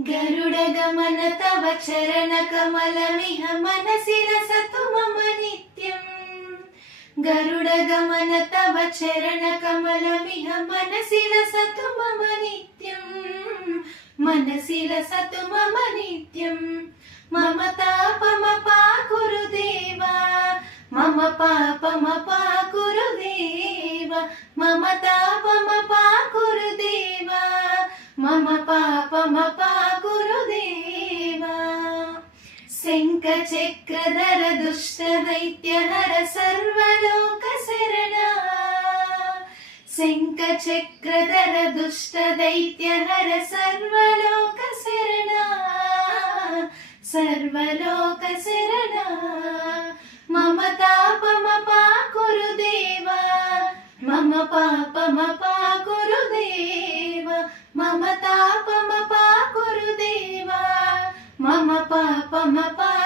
गरुडगमन तव चरणकमलमिह मनसि लसतु मम नित्यम्। गरुडगमन तव चरणकमलमिह मनसि लसतु मम नित्यम्। मनसि लसतु मम नित्यम्। मम तापमपाकुरु देवा, मम पापमपाकुरु देवा, मम तापमपाकुरु देवा, मम पापमपाकुरु देवा। शङ्खचक्रधर दुष्टदैत्यहर सर्वलोकशरणा, शङ्खचक्रधर दुष्टदैत्यहर सर्वलोकशरणा, सर्वलोकशरणा। मम तापमपाकुरु देवा, मम पापमपाकुरु देवा, मम तापमपाकुरु देवा, मम पापमपाकुरु